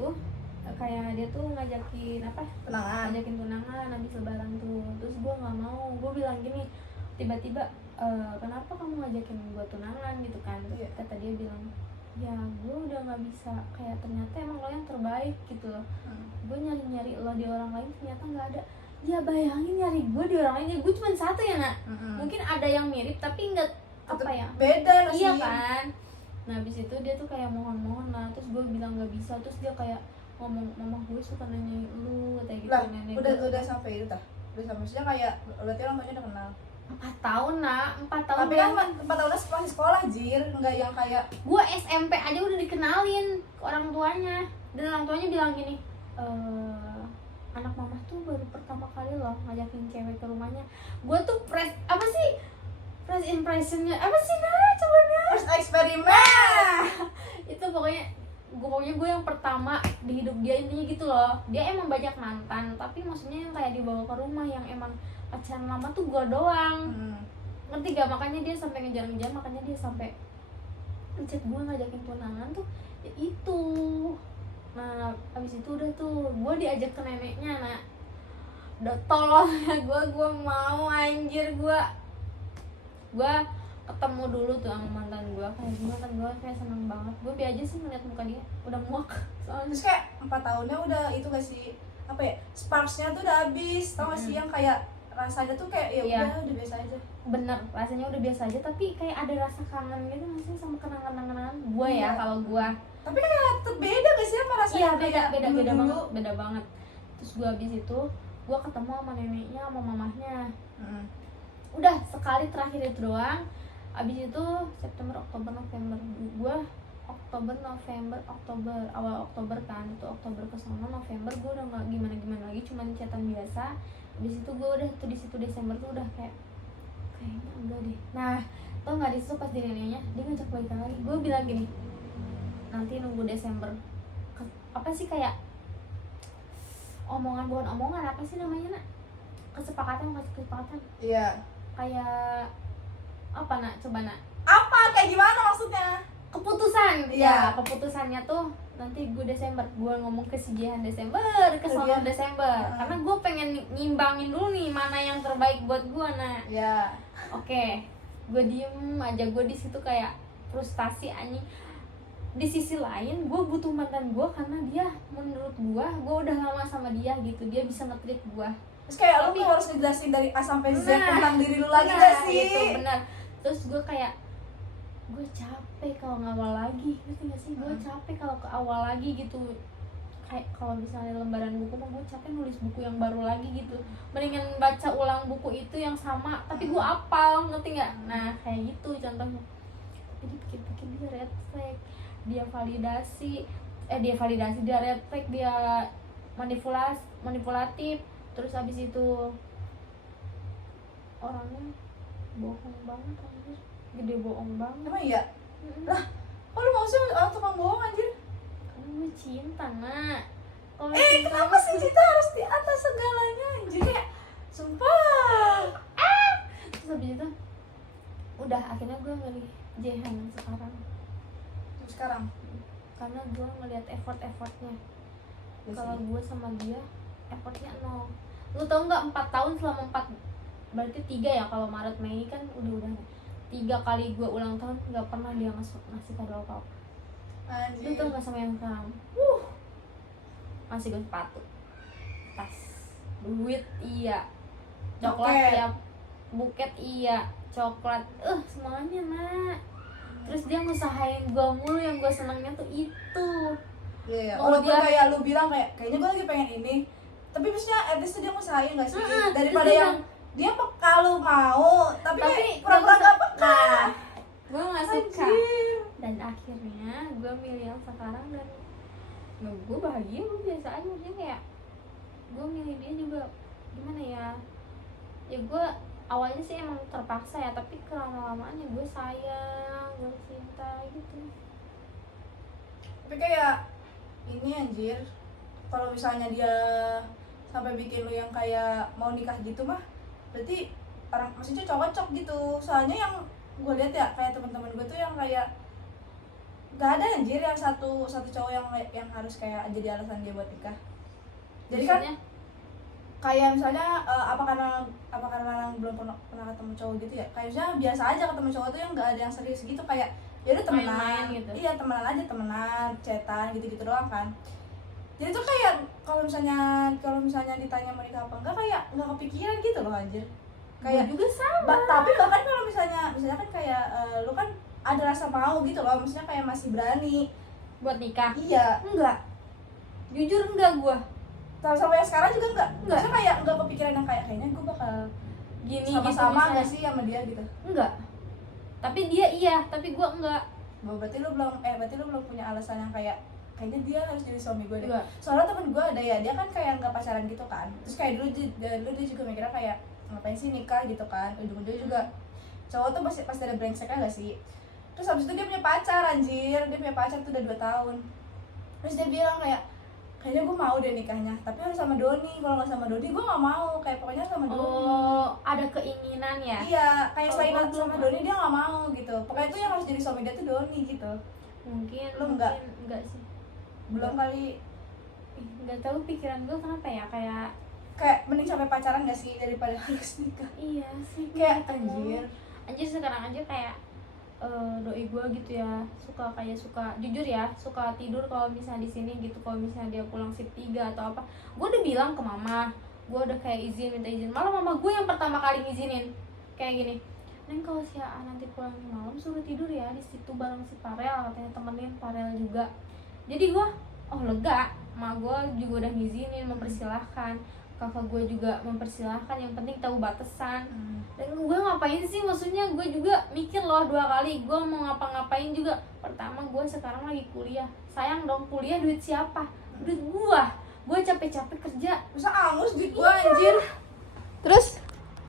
itu kayak dia tuh ngajakin ngajakin tunangan habis lebaran tuh. Terus gue nggak mau, gue bilang gini tiba-tiba, kenapa kamu ngajakin gue tunangan gitu kan. Terus kata dia bilang, ya gue udah nggak bisa, kayak ternyata emang lo yang terbaik gitu loh. Gue nyari lo di orang lain ternyata nggak ada. Ya bayangin nyari gue di orang lain, gue cuma satu ya nak. Mungkin ada yang mirip tapi nggak apa ya, beda iya kan. Nah habis itu dia tuh kayak mohon lah, terus gue bilang nggak bisa. Terus dia kayak ngomong, mama gue suka nanyain lu kayak gitu. Lah, nenek udah sampai itu tah, udah sampai maksudnya kayak berarti orang tuanya udah kenal 4 tahun nak, 4 tahun. tapi kan 4 tahun masih sekolah jir, nggak yang kayak gue SMP aja udah dikenalin ke orang tuanya. Dan orang tuanya bilang gini, anak mama tuh baru pertama kali loh ngajakin cewek ke rumahnya. Gue tuh first impressionnya apa sih nah, coba nah, first eksperimen. itu pokoknya gue yang pertama di hidup dia, intinya gitu loh. Dia emang banyak mantan, tapi maksudnya yang kayak dibawa ke rumah, yang emang pacaran lama tuh gue doang. Ngerti gak? Makanya dia sampai ngejar-ngejar, makanya dia sampai ngechat gue ngajakin tunangan tuh ya itu. Nah abis itu udah tuh gue diajak ke neneknya nak. Udah tolongnya gue mau anjir. Gue ketemu dulu tuh sama mantan gue, kayak gimana kan, gue kayak seneng banget. Gue biasa aja sih ngeliat muka dia, udah muak soalnya. Terus kayak 4 tahunnya udah itu gak sih, apa ya, sparksnya tuh udah habis, tau gak sih yang kayak rasanya tuh kayak ya udah biasa aja. Bener, rasanya udah biasa aja, tapi kayak ada rasa kangen gitu masih sama kenangan-kenangan gue ya. Kalau gue tapi kan tetep beda gak sih sama rasanya? Iya beda banget. Terus gue habis itu gue ketemu sama neneknya sama mamahnya. Udah sekali terakhir itu doang. Abis itu September, Oktober, November, gue awal Oktober kan, itu Oktober ke sana, November gue udah nggak gimana lagi, cuman chatan biasa. Abis itu gue udah tuh di situ Desember tuh udah kayaknya enggak deh. Nah tau nggak, di situ pas di neneknya dia ngajak balikan lagi. Gue bilang gini, nanti nunggu Desember. Apa sih kayak bukan omongan, apa sih namanya nak, kesepakatan. Iya. Kayak apa nak, coba nak, apa kayak gimana maksudnya? keputusan. Iya. Ya keputusannya tuh nanti gue Desember, gue ngomong ke si Jehan Desember, ke sono Desember. Karena gue pengen nyimbangin dulu nih mana yang terbaik buat gue nak. Ya. Oke, gue diem aja, gue di situ kayak frustasi anjing. Di sisi lain gue butuh mantan gue karena dia menurut gue udah lama sama dia gitu, dia bisa nge-treat gue. Terus kayak lu tuh harus ngejelasin dari A sampai Z tentang diri lu lagi gak sih? Itu benar. Terus gue kayak, gue capek kalau ngawal lagi, ngerti gak sih? Gue capek kalau ke awal lagi gitu. Kayak kalau misalnya lembaran buku mah gue capek nulis buku yang baru lagi gitu. Mendingan baca ulang buku itu yang sama tapi gue apal, ngerti gak? Nah kayak gitu contohnya. Jadi pikir-pikir dia red flag, dia validasi, dia red flag, dia manipulatif. Terus abis itu orangnya bohong banget anjir, gede bohong banget. Emang iya? Lah, kok lu maksudnya tukang bohong anjir? Karena gue cinta nak. Kenapa sih cinta harus di atas segalanya anjir? Kayak sumpah. Terus abis itu udah akhirnya gue milih Jehan sekarang. Terus sekarang? Karena gue ngeliat effortnya. Kalau gue sama dia effortnya 0. Lu tau nggak, 4 tahun selama 4, berarti 3 ya, kalau Maret Mei kan udah 3 kali gue ulang tahun nggak pernah dia ngasih kado apa-apa. Lu tau nggak sama yang sekarang? Masih gue sepatu, tas, duit iya, coklat ya, buket iya, coklat, semuanya nak. Terus dia ngusahain gue mulu, yang gue senengnya tuh itu. Iya. Walaupun kayak lu bilang kayaknya gue lagi pengen ini, tapi maksudnya at least tuh dia ngusahain gak sih? Daripada yang dia peka lu mau, tapi pura-pura gak peka. Nah, gue gak suka. Dan akhirnya gue milih yang sekarang, dan gue bahagia, gue biasa aja. Maksudnya kayak gue milih dia juga gimana ya, ya gue awalnya sih emang terpaksa ya, tapi kelama-lamaannya gue sayang, gue cinta gitu. Tapi kayak ini anjir, kalau misalnya dia sampai bikin lu yang kayak mau nikah gitu mah, berarti orang maksudnya cocok gitu. Soalnya yang gue lihat ya, kayak teman-teman gue tuh yang kayak Gak ada anjir yang satu cowok yang harus kayak jadi alasan dia buat nikah. Jadi kan Maksudnya? kayak misalnya apa karena belum pernah ketemu cowok gitu ya, kayak misalnya biasa aja ketemu cowok tuh yang nggak ada yang serius gitu, kayak ya udah temenan Main-main gitu. iya temenan aja, temenan chatan gitu doang kan. Jadi tuh kayak kalau misalnya ditanya mau nikah apa enggak, kayak nggak kepikiran gitu loh anjir. Kayak Gua juga sama. tapi bahkan kalau misalnya kan kayak lu kan ada rasa mau gitu loh, maksudnya kayak masih berani. Buat nikah? Iya, enggak. Jujur enggak gua. Sama yang sekarang juga enggak. Maksudnya kayak enggak kepikiran yang kayaknya gue bakal Gini sama-sama gitu enggak misalnya. sih sama dia gitu. Enggak. Tapi dia iya, tapi gua enggak. Berarti lu belum punya alasan yang kayaknya dia harus jadi suami gue deh. Enggak. Soalnya temen gue ada ya, dia kan kayak nggak pacaran gitu kan. Terus kayak dulu dia juga mikirnya kayak ngapain sih nikah gitu kan. Ujung-ujungnya juga cowok tuh pasti ada brengseknya gak sih. Terus habis itu dia punya pacar anjir, dia punya pacar tuh udah 2 tahun. Terus dia bilang kayaknya gue mau deh nikahnya, tapi harus sama Doni. Kalau nggak sama Doni gue nggak mau, kayak pokoknya sama Doni. Oh, ada keinginan ya? Iya, kayak Oh, selain gua sama belum. Doni dia nggak mau gitu. Pokoknya itu yang harus jadi suami dia tuh Doni gitu. Mungkin Lu enggak? enggak sih. Belum kali. Enggak tahu pikiran gua kenapa ya, Kayak mending sampai pacaran gak sih daripada harus nikah. iya sih Kayak gitu. Anjir sekarang aja kayak doi gue gitu ya, suka jujur ya, suka tidur kalau misalnya di sini gitu, kalau misalnya dia pulang shift 3 atau apa. Gue udah bilang ke mama, gue udah kayak minta izin, malah mama gue yang pertama kali ngizinin kayak gini, Neng kalau si A nanti pulang malam suruh tidur ya di situ bareng si Farel, katanya temenin Farel juga. Jadi gue lega, mak gue juga udah ngizinin, mempersilahkan, kakak gue juga mempersilahkan, yang penting tahu batasan. Dan gue ngapain sih, maksudnya gue juga mikir loh 2 kali gue mau ngapa-ngapain juga. Pertama gue sekarang lagi kuliah, sayang dong kuliah duit siapa? Duit gue capek-capek kerja. Masa angus duit gua anjir. Terus